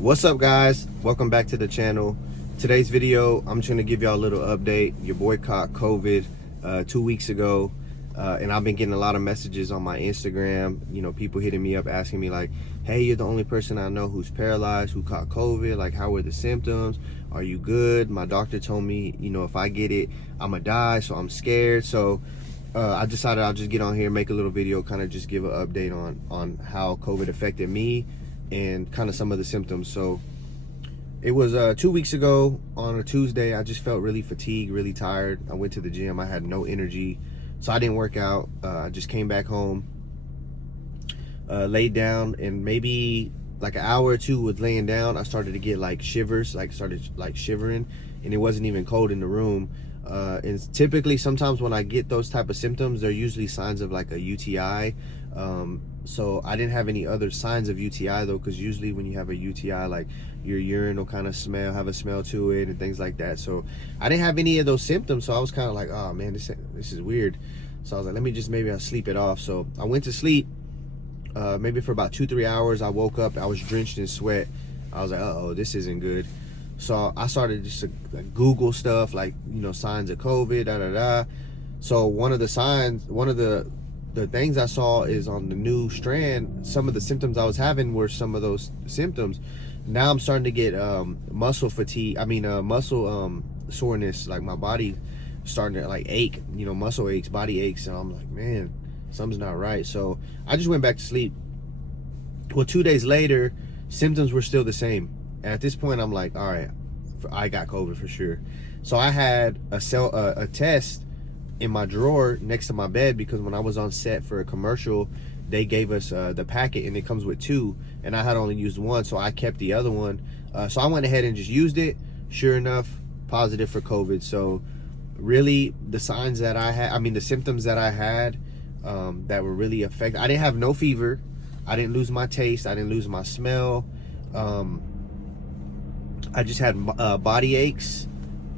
What's up, guys? Welcome back to the channel. Today's video, I'm just gonna give y'all a little update. Your boy caught COVID 2 weeks ago, and I've been getting a lot of messages on my Instagram. You know, people hitting me up asking me like, hey, you're the only person I know who's paralyzed, who caught COVID. Like, how were the symptoms? Are you good? My doctor told me, you know, if I get it, I'm gonna die, so I'm scared. So I decided I'll just get on here, make a little video, kind of just give an update on how COVID affected me and kind of some of the symptoms. So it was 2 weeks ago on a Tuesday. I just felt really fatigued, really tired. I went to the gym. I had no energy, so I didn't work out. I just came back home, laid down, and maybe like an hour or two with laying down, I started to get like shivers, started shivering, and it wasn't even cold in the room. And typically, sometimes when I get those type of symptoms, they're usually signs of like a UTI. So I didn't have any other signs of UTI though, because usually when you have a UTI, like your urine will kind of have a smell to it and things like that. So I didn't have any of those symptoms, so I was kind of like, oh man, this is weird. So I was like, let me just, maybe I'll sleep it off. So I went to sleep, maybe for about 2-3 hours. I woke up, I was drenched in sweat. I was like, uh-oh, this isn't good. So I started just to like Google stuff, like, you know, signs of COVID, So one of the signs, one of the things I saw is on the new strand, some of the symptoms I was having were some of those symptoms. Now I'm starting to get muscle fatigue. Muscle soreness, like my body starting to like ache, you know, muscle aches, body aches. And I'm like, man, something's not right. So I just went back to sleep. Well, 2 days later, symptoms were still the same. And at this point, I'm like, all right, I got COVID for sure. So I had a test in my drawer next to my bed, because when I was on set for a commercial, they gave us the packet and it comes with 2, and I had only used 1, so I kept the other one. So I went ahead and just used it. Sure enough, positive for COVID. So really the signs that I had, the symptoms that I had that were really affected, I didn't have no fever, I didn't lose my taste, I didn't lose my smell. I just had body aches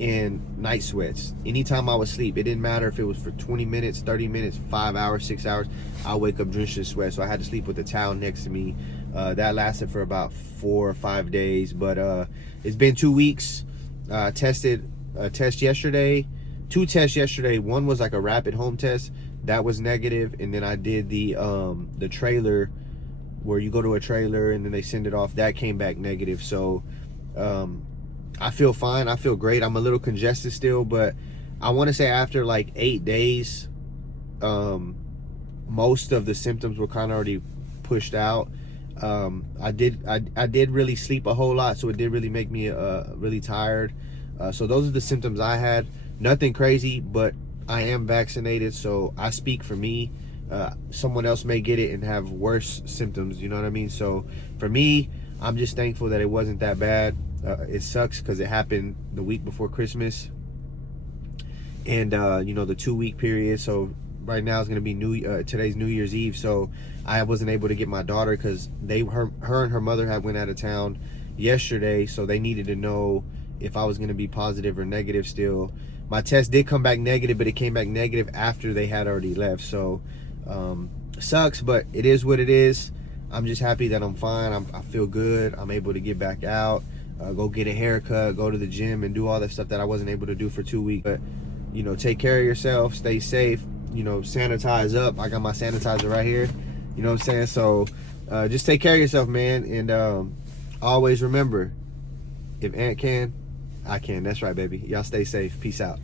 and night sweats. Anytime I would sleep, it didn't matter if it was for 20 minutes, 30 minutes, 5 hours, 6 hours, I'll wake up drenched in sweat. So I had to sleep with a towel next to me. That lasted for about 4 or 5 days, but it's been 2 weeks. Tested a test yesterday, 2 tests yesterday. One was like a rapid home test, that was negative, and then I did the trailer, where you go to a trailer and then they send it off, that came back negative. So I feel fine, I feel great. I'm a little congested still, but I want to say after like 8 days, most of the symptoms were kind of already pushed out. I did really sleep a whole lot, so it did really make me really tired. So those are the symptoms I had. Nothing crazy, but I am vaccinated, so I speak for me. Someone else may get it and have worse symptoms, you know what I mean? So for me, I'm just thankful that it wasn't that bad. It sucks because it happened the week before Christmas, and you know, the 2-week period. So right now it's gonna be today's New Year's Eve, so I wasn't able to get my daughter because her and her mother had went out of town yesterday, so they needed to know if I was gonna be positive or negative still. My test did come back negative, but it came back negative after they had already left. So sucks, but it is what it is. I'm just happy that I'm fine. I feel good. I'm able to get back out, go get a haircut, go to the gym, and do all that stuff that I wasn't able to do for 2 weeks. But, you know, take care of yourself, stay safe, you know, sanitize up. I got my sanitizer right here, you know what I'm saying? So just take care of yourself, man. And always remember, if Ant can, I can. That's right, baby. Y'all stay safe. Peace out.